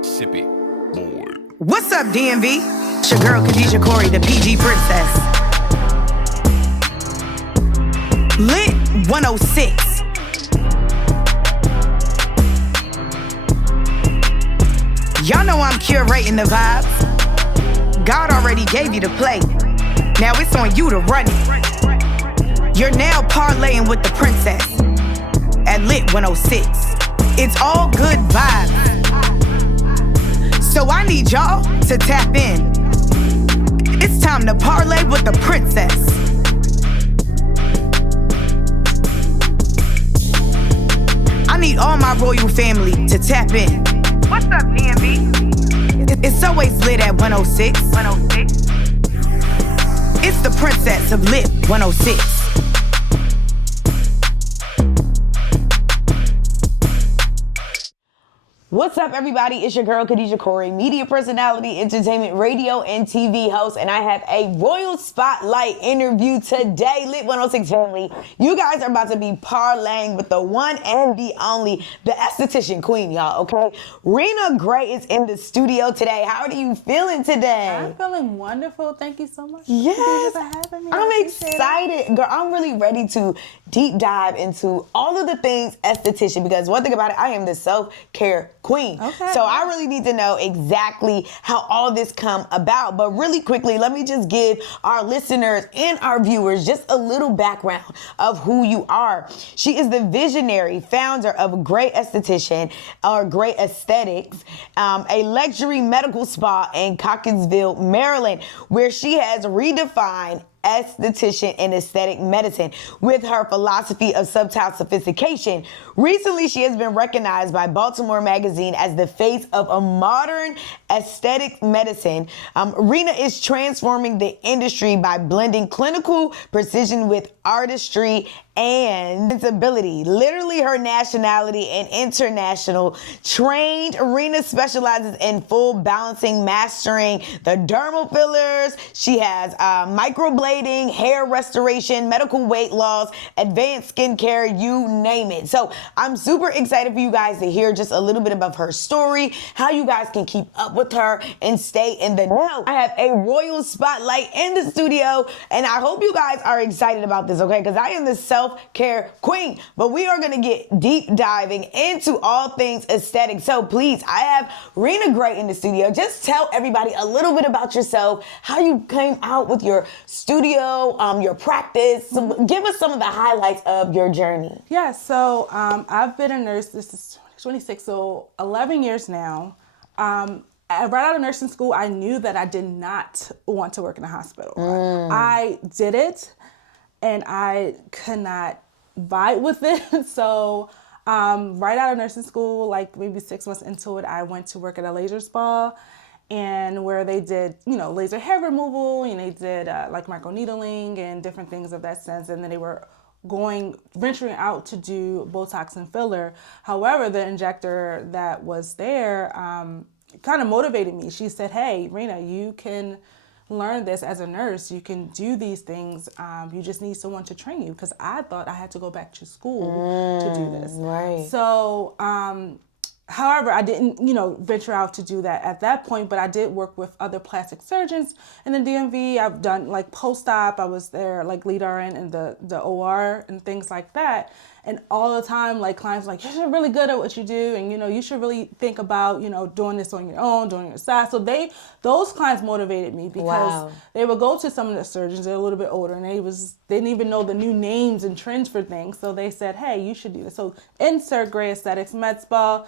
Sip it, boy. What's up, DMV? It's your girl, KHADIJAH CORRIE, the PG princess. LIT106. Y'all know I'm curating the vibes. God already gave you the play. Now it's on you to run it. You're now parlaying with the princess at LIT106. It's all good vibes. So I need y'all to tap in. It's time to parlay with the princess. I need all my royal family to tap in. What's up, DMV? It's always lit at 106. 106. It's the princess of Lit 106. What's up, everybody? It's your girl, KHADIJAH CORRIE, media personality, entertainment, radio, and TV host, and I have a Royal Spotlight interview today, Lit 106 family. You guys are about to be parlaying with the one and the only, the esthetician queen, y'all, okay? Reena Gray is in the studio today. How are you feeling today? I'm feeling wonderful. Thank you so much. Yes, for having me. I'm excited. Girl, I'm really ready to deep dive into all of the things esthetician, because one thing about it, I am the self-care queen. Okay. So I really need to know exactly how all this come about. But really quickly, let me just give our listeners and our viewers just a little background of who you are. She is the visionary founder of Gray Esthetician, or Gray Aesthetics, a luxury medical spa in Cockeysville, Maryland, where she has redefined esthetician and aesthetic medicine with her philosophy of subtle sophistication. Recently, she has been recognized by Baltimore Magazine as the face of a modern aesthetic medicine. Reena is transforming the industry by blending clinical precision with artistry and sensibility. Literally her nationality and international trained. Reena specializes in full balancing, mastering the dermal fillers. She has microblading, hair restoration, medical weight loss, advanced skincare, you name it. So I'm super excited for you guys to hear just a little bit about her story, how you guys can keep up with her and stay in the know. I have a royal spotlight in the studio, and I hope you guys are excited about this, okay? Because I am the self-care queen, but we are gonna get deep diving into all things aesthetic. So please, I have Reena Gray in the studio. Just tell everybody a little bit about yourself, how you came out with your studio, your practice. So give us some of the highlights of your journey. Yeah, so I've been a nurse, this is 26, so 11 years now. Right out of nursing school, I knew that I did not want to work in a hospital. I did it, and I could not vibe with it. So right out of nursing school, like maybe 6 months into it, I went to work at a laser spa, and where they did, laser hair removal, and they did like microneedling and different things of that sense. And then they were venturing out to do Botox and filler. However, the injector that was there kind of motivated me. She said, "Hey, Reena, you can learn this as a nurse. You can do these things. You just need someone to train you." Because I thought I had to go back to school to do this. Right. So, however, I didn't, venture out to do that at that point, but I did work with other plastic surgeons in the DMV. I've done like post-op. I was there like lead RN in the OR and things like that. And all the time, like clients were like, "You're really good at what you do, and you should really think about, doing this on your own, doing it on your side." So those clients motivated me because they would go to some of the surgeons. They're a little bit older, and they didn't even know the new names and trends for things. So they said, "Hey, you should do this." So insert Gray Aesthetics Med Spa.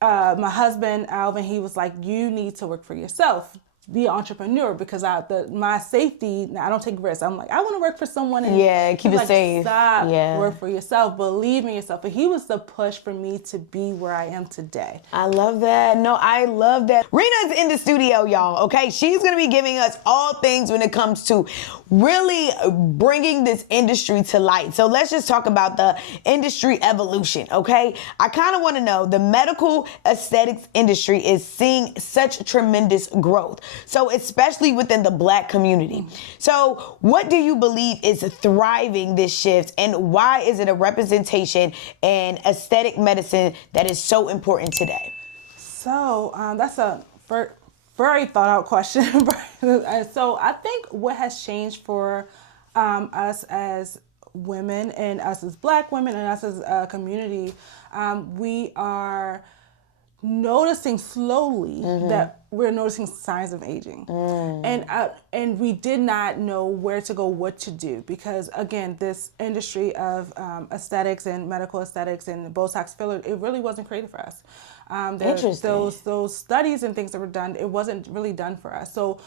My husband Alvin, he was like, "You need to work for yourself. Be an entrepreneur," because my safety, I don't take risks. I'm like, I want to work for someone. And keep it safe. Stop, work for yourself. Believe in yourself. But he was the push for me to be where I am today. I love that. No, I love that. Reena's in the studio, y'all, okay? She's going to be giving us all things when it comes to really bringing this industry to light. So let's just talk about the industry evolution, okay? I kind of want to know, the medical aesthetics industry is seeing such tremendous growth. So especially within the Black community. So what do you believe is thriving this shift, and why is it a representation in aesthetic medicine that is so important today? So that's a very thought out question. So I think what has changed for us as women and us as Black women and us as a community, we are noticing slowly that we're noticing signs of aging, and we did not know where to go, what to do, because again, this industry of aesthetics and medical aesthetics and Botox filler, it really wasn't created for us. Interesting. Those studies and things that were done, it wasn't really done for us. So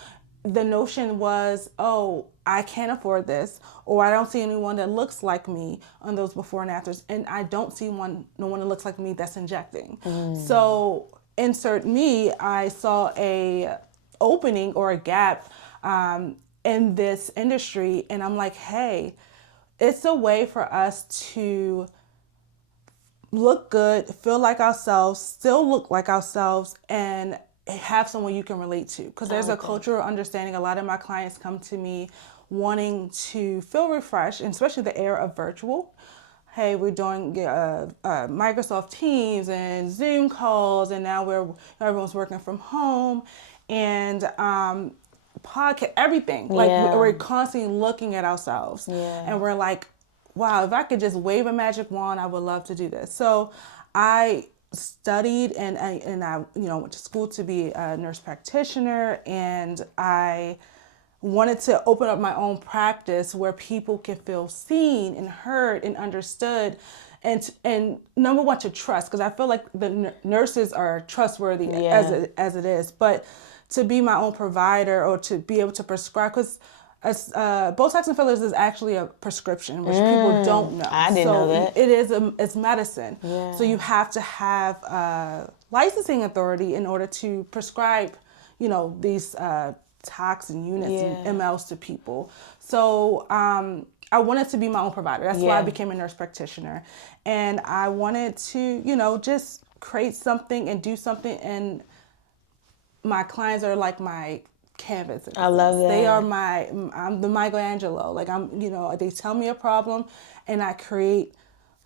the notion was, oh, I can't afford this, or I don't see anyone that looks like me on those before and afters, and I don't see no one that looks like me that's injecting. So insert me, I saw a opening or a gap in this industry, and I'm like, hey, it's a way for us to look good, feel like ourselves, still look like ourselves, and have someone you can relate to. Because there's a cultural understanding. A lot of my clients come to me wanting to feel refreshed, and especially the era of virtual. Hey, we're doing Microsoft Teams and Zoom calls, and now everyone's working from home, and podcast, everything. Like we're constantly looking at ourselves, and we're like, wow, if I could just wave a magic wand, I would love to do this. So I studied and I went to school to be a nurse practitioner, and I wanted to open up my own practice where people can feel seen and heard and understood, and number one, to trust, because I feel like the nurses are trustworthy as it is, but to be my own provider or to be able to prescribe, because Botox and fillers is actually a prescription, which people don't know. I didn't know that. It is it's medicine. Yeah. So you have to have licensing authority in order to prescribe, these toxin units and mLs to people. So I wanted to be my own provider. That's why I became a nurse practitioner, and I wanted to, just create something and do something. And my clients are like my canvas. I love that. They are I'm the Michelangelo. Like they tell me a problem and I create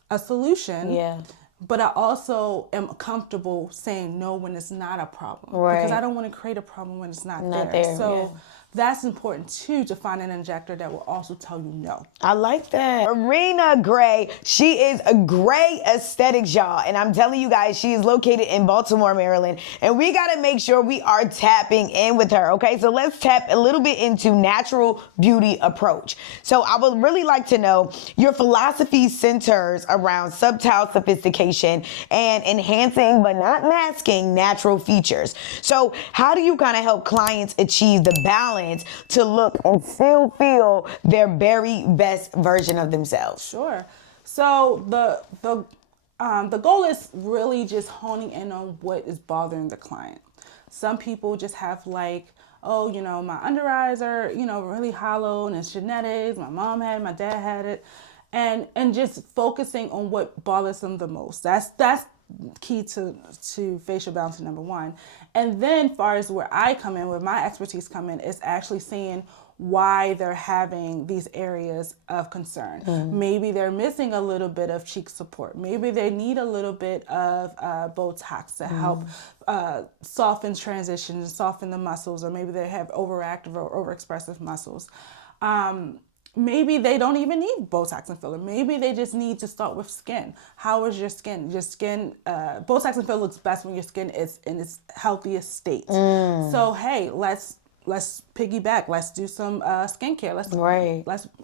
a solution. Yeah. But I also am comfortable saying no when it's not a problem. Right. Because I don't want to create a problem when it's not there. So that's important too, to find an injector that will also tell you no. I like that. Reena Gray, she is a Gray Aesthetics, y'all. And I'm telling you guys, she is located in Baltimore, Maryland. And we got to make sure we are tapping in with her, okay? So let's tap a little bit into natural beauty approach. So I would really like to know, your philosophy centers around subtle sophistication and enhancing but not masking natural features. So how do you kind of help clients achieve the balance to look and still feel their very best version of themselves? Sure. So the goal is really just honing in on what is bothering the client. Some people just have like, oh, my under eyes are, really hollow and it's genetics. My mom had it, my dad had it. And just focusing on what bothers them the most. That's key to facial balancing, number one. And then far as where I come in, where my expertise come in, is actually seeing why they're having these areas of concern. Maybe they're missing a little bit of cheek support. Maybe they need a little bit of Botox to help soften transitions, soften the muscles, or maybe they have overactive or overexpressive muscles. Maybe they don't even need Botox and filler. Maybe they just need to start with skin. How is your skin? Your skin, Botox and filler looks best when your skin is in its healthiest state. So hey, let's piggyback. Let's do some skincare.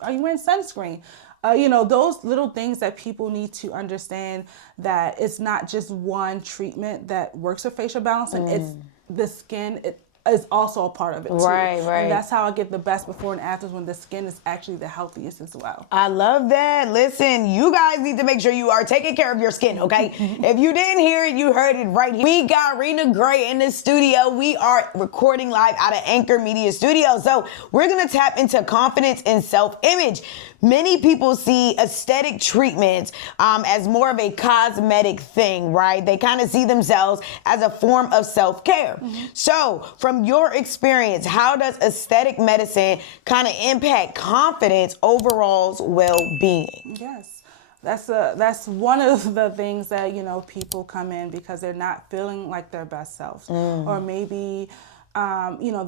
Are you wearing sunscreen? Those little things that people need to understand, that it's not just one treatment that works for facial balancing. It's the skin. It is also a part of it too. Right. And that's how I get the best before and afters, when the skin is actually the healthiest as well. I love that. Listen, you guys need to make sure you are taking care of your skin, okay? If you didn't hear it, you heard it right here. We got Reena Gray in the studio. We are recording live out of Anchor Media Studio. So we're going to tap into confidence and self-image. Many people see aesthetic treatments as more of a cosmetic thing, right? They kind of see themselves as a form of self-care. So from your experience, how does aesthetic medicine kind of impact confidence, overall well-being? Yes. That's one of the things that, you know, people come in because they're not feeling like their best selves. Or maybe, you know,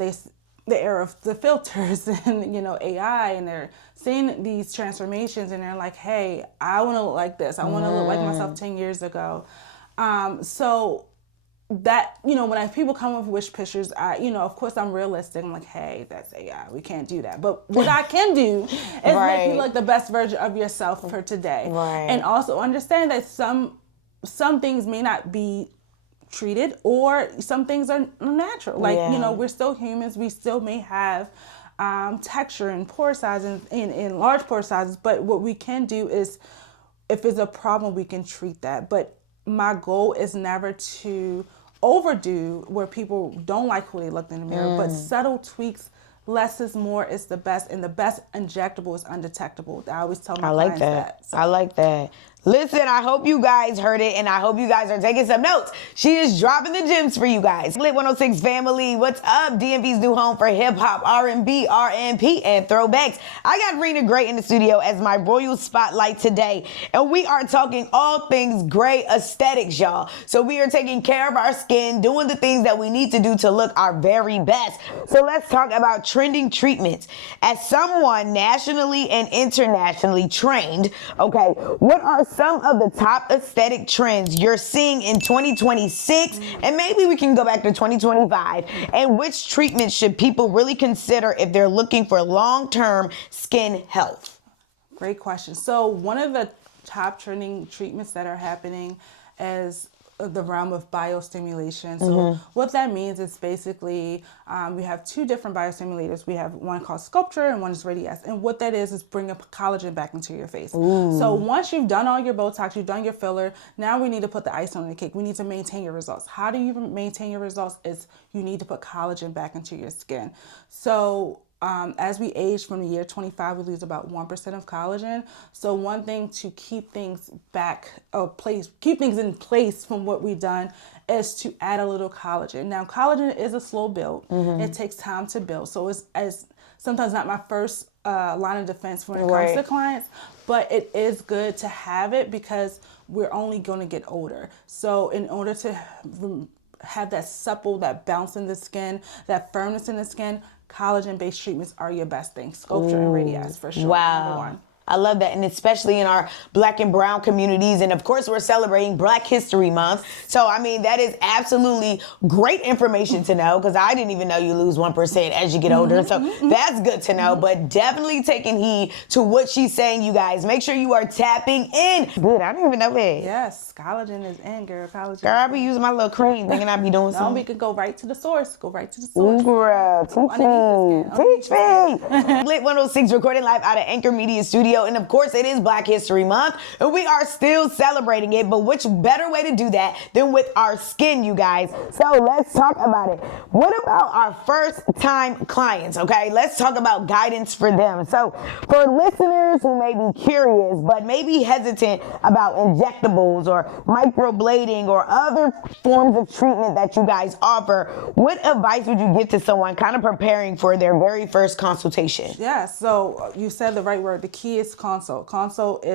the era of the filters and, you know, AI, and they're seeing these transformations and they're like, hey, I want to look like this. I want to look like myself 10 years ago. So that, you know, when people come with wish pictures, you know, of course I'm realistic. I'm like, hey, that's AI. We can't do that. But what I can do is make you look the best version of yourself for today. Right. And also understand that some things may not be treated, or some things are natural. Like, you know, we're still humans. We still may have texture and pore sizes in large pore sizes. But what we can do is, if it's a problem, we can treat that. But my goal is never to overdo where people don't like who they look in the mirror, but subtle tweaks, less is more is the best, and the best injectable is undetectable. I always tell my clients that. So. I like that. Listen, I hope you guys heard it, and I hope you guys are taking some notes. She is dropping the gems for you guys. LIT106 family, what's up? DMV's new home for hip-hop, R&B, RNP, and throwbacks. I got Reena Gray in the studio as my royal spotlight today, and we are talking all things gray aesthetics, y'all. So we are taking care of our skin, doing the things that we need to do to look our very best. So let's talk about trending treatments. As someone nationally and internationally trained, okay, what are some of the top aesthetic trends you're seeing in 2026, and maybe we can go back to 2025, and which treatments should people really consider if they're looking for long-term skin health? Great question. So one of the top trending treatments that are happening is the realm of biostimulation. So what that means is basically we have two different biostimulators. We have one called Sculpture and one is Radiesse. And what that is bring collagen back into your face. So once you've done all your Botox, you've done your filler, now we need to put the ice on the cake. We need to maintain your results. How do you maintain your results? Is you need to put collagen back into your skin. So as we age from the year 25, we lose about 1% of collagen. So one thing to keep things keep things in place from what we've done is to add a little collagen. Now, collagen is a slow build. It takes time to build. So it's sometimes not my first line of defense when it comes to clients, but it is good to have it because we're only going to get older. So in order to have that supple, that bounce in the skin, that firmness in the skin, collagen-based treatments are your best thing. Sculpture and Radiesse for sure. Wow. Number one. I love that, and especially in our Black and brown communities, and of course we're celebrating Black History Month. So I mean, that is absolutely great information to know, because I didn't even know you lose 1% as you get older. So that's good to know, but definitely taking heed to what she's saying, you guys. Make sure you are tapping in. Good, I didn't even know that. Yes, collagen is in, girl. Collagen. Girl, I be using my little cream, thinking I be doing No, something. we could go right to the source. Go right to the source. Ooh, girl, teach me. LIT106 recording live out of Anchor Media Studio. And of course, it is Black History Month, and we are still celebrating it. But which better way to do that than with our skin, you guys? So let's talk about it. What about our first-time clients, okay? Let's talk about guidance for them. So for listeners who may be curious, but maybe hesitant about injectables or microblading or other forms of treatment that you guys offer, what advice would you give to someone kind of preparing for their very first consultation? Yeah, so you said the right word. The key is consult. Consult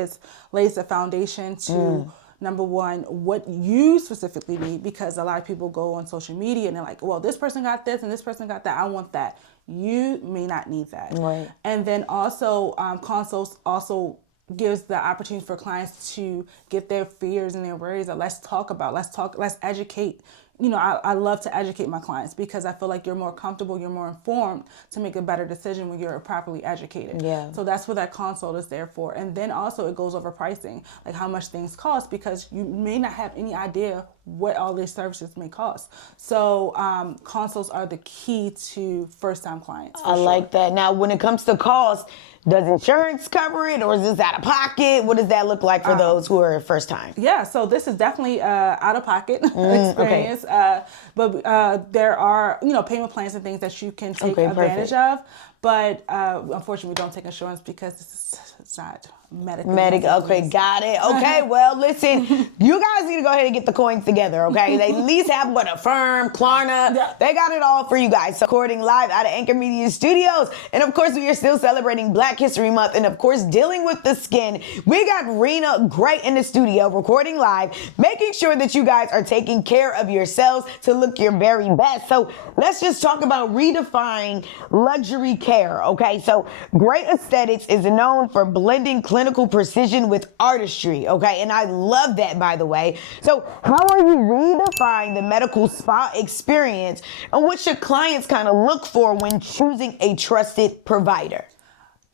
lays the foundation to number one, what you specifically need, because a lot of people go on social media and they're like, well, this person got this and this person got that. I want that. You may not need that. Right. And then also consults also gives the opportunity for clients to get their fears and their worries. Let's educate. You know, I love to educate my clients because I feel like you're more comfortable, you're more informed to make a better decision when you're properly educated. Yeah. So that's what that consult is there for. And then also it goes over pricing, like how much things cost, because you may not have any idea what all these services may cost. So consults are the key to first-time clients. I like that. Now, when it comes to cost, does insurance cover it, or is this out of pocket? What does that look like for those who are first time? Yeah, so this is definitely out of pocket experience. Okay. But there are, payment plans and things that you can take advantage of. But unfortunately, we don't take insurance because It's not medically. Okay, got it. Okay, well, listen, you guys need to go ahead and get the coins together, okay? They at least have Affirm, Klarna. Yeah. They got it all for you guys. So, recording live out of Anchor Media Studios. And of course, we are still celebrating Black History Month and of course, dealing with the skin. We got Reena Gray in the studio recording live, making sure that you guys are taking care of yourselves to look your very best. So let's just talk about redefining luxury care, okay? So Gray Aesthetics is known for blending clinical precision with artistry, okay? And I love that, by the way. So how are you redefining the medical spa experience, and what should clients kind of look for when choosing a trusted provider?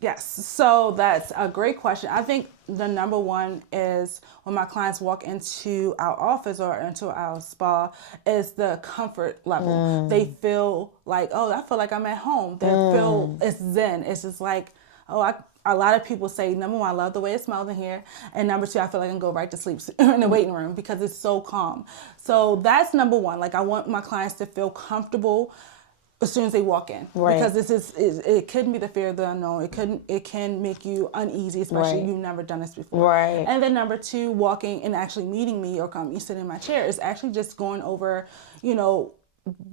Yes, so that's a great question. I think the number one is when my clients walk into our office or into our spa is the comfort level. They feel like, oh, I feel like I'm at home. They feel it's zen. It's just like, a lot of people say, number one, I love the way it smells in here. And number two, I feel like I can go right to sleep in the waiting room because it's so calm. So that's number one. Like, I want my clients to feel comfortable as soon as they walk in, right? Because it could be the fear of the unknown. It can make you uneasy, especially right. You've never done this before, right? And then number two, walking and actually meeting me or you sit in my chair is actually just going over,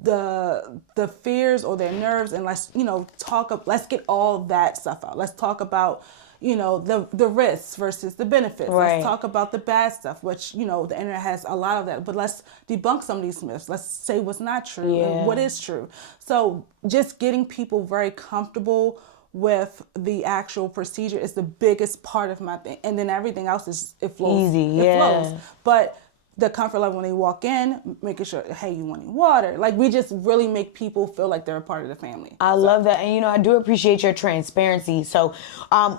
the fears or their nerves, and let's let's get all that stuff out. Let's talk about the risks versus the benefits. Right. Let's talk about the bad stuff, which, the internet has a lot of that, but let's debunk some of these myths. Let's say what's not true and what is true. So just getting people very comfortable with the actual procedure is the biggest part of my thing. And then everything else it flows. Easy, it flows. But the comfort level when they walk in, making sure, hey, you want any water? Like, we just really make people feel like they're a part of the family. I love that. And, I do appreciate your transparency. So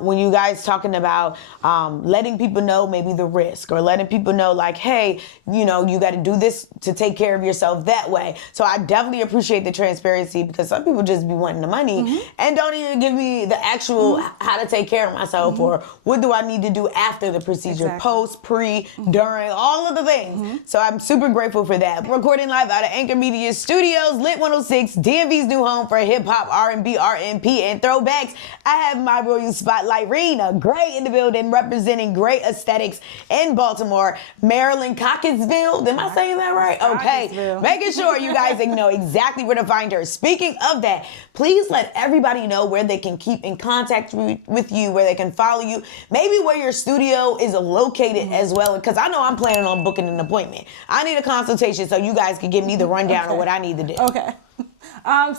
when you guys talking about letting people know maybe the risk, or letting people know like, hey, you got to do this to take care of yourself that way. So I definitely appreciate the transparency, because some people just be wanting the money and don't even give me the actual how to take care of myself or what do I need to do after the procedure, post, pre, during, all of the things. So I'm super grateful for that. Recording live out of Anchor Media Studios, LIT106, DMV's new home for hip hop, R&B, RNP, and throwbacks. I have my royal spotlight, Reena Gray, in the building, representing Gray Aesthetics in Baltimore, Maryland, Cockeysville. Am I saying that right? Okay. Making sure you guys know exactly where to find her. Speaking of that, please let everybody know where they can keep in contact with you, where they can follow you, maybe where your studio is located as well, because I know I'm planning on booking an appointment. I need a consultation so you guys can give me the rundown of what I need to do. Okay.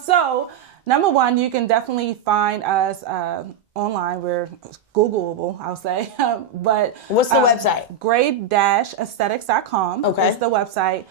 So number one, you can definitely find us online. We're Googleable, I'll say. But what's the website? Gray-aesthetics.com. Okay. Is the website.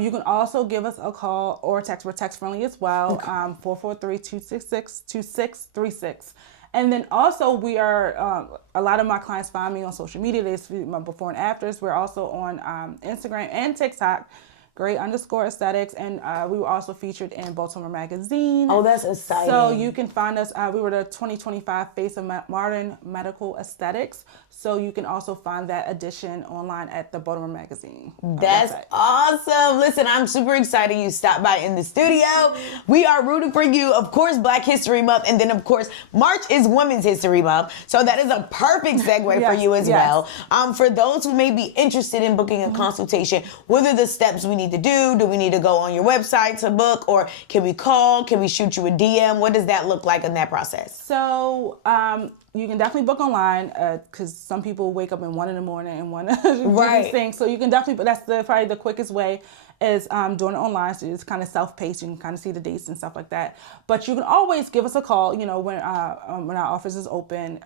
You can also give us a call or text. We're text friendly as well. 443-266-2636. And then also we are, a lot of my clients find me on social media. They see my before and afters. We're also on Instagram and TikTok, Gray_aesthetics. And we were also featured in Baltimore Magazine. Oh, that's exciting. So you can find us, we were the 2025 Face of Modern Medical Aesthetics. So you can also find that edition online at the Baltimore Magazine. That's awesome. Listen, I'm super excited you stopped by in the studio. We are rooting for you. Of course, Black History Month. And then, of course, March is Women's History Month. So that is a perfect segue for you as well. For those who may be interested in booking a consultation, what are the steps we need to do? Do we need to go on your website to book? Or can we call? Can we shoot you a DM? What does that look like in that process? So, you can definitely book online because some people wake up in 1 a.m. and want to do these things. So you can definitely, but that's probably the quickest way is doing it online. So it's kind of self-paced. You can kind of see the dates and stuff like that. But you can always give us a call, when our office is open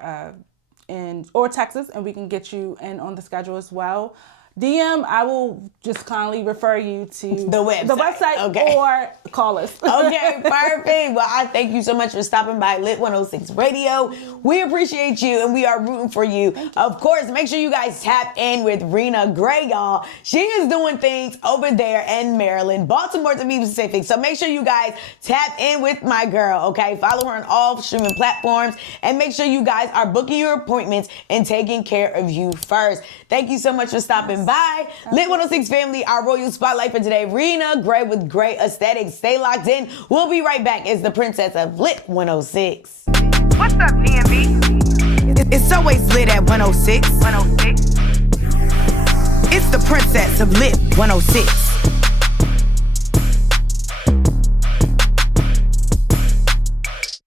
or text us, and we can get you in on the schedule as well. DM, I will just kindly refer you to the website okay. Or call us. Okay, perfect. Well, I thank you so much for stopping by LIT106 Radio. We appreciate you, and we are rooting for you. Of course, make sure you guys tap in with Reena Gray, y'all. She is doing things over there in Maryland, Baltimore to be specific. So make sure you guys tap in with my girl, okay? Follow her on all streaming platforms, and make sure you guys are booking your appointments and taking care of you first. Thank you so much for stopping by. LIT106 family, our royal spotlight for today, Reena Gray with Gray Aesthetics. Stay locked in. We'll be right back as the princess of LIT106. What's up, DMV? It's so always lit at 106. It's the princess of LIT 106.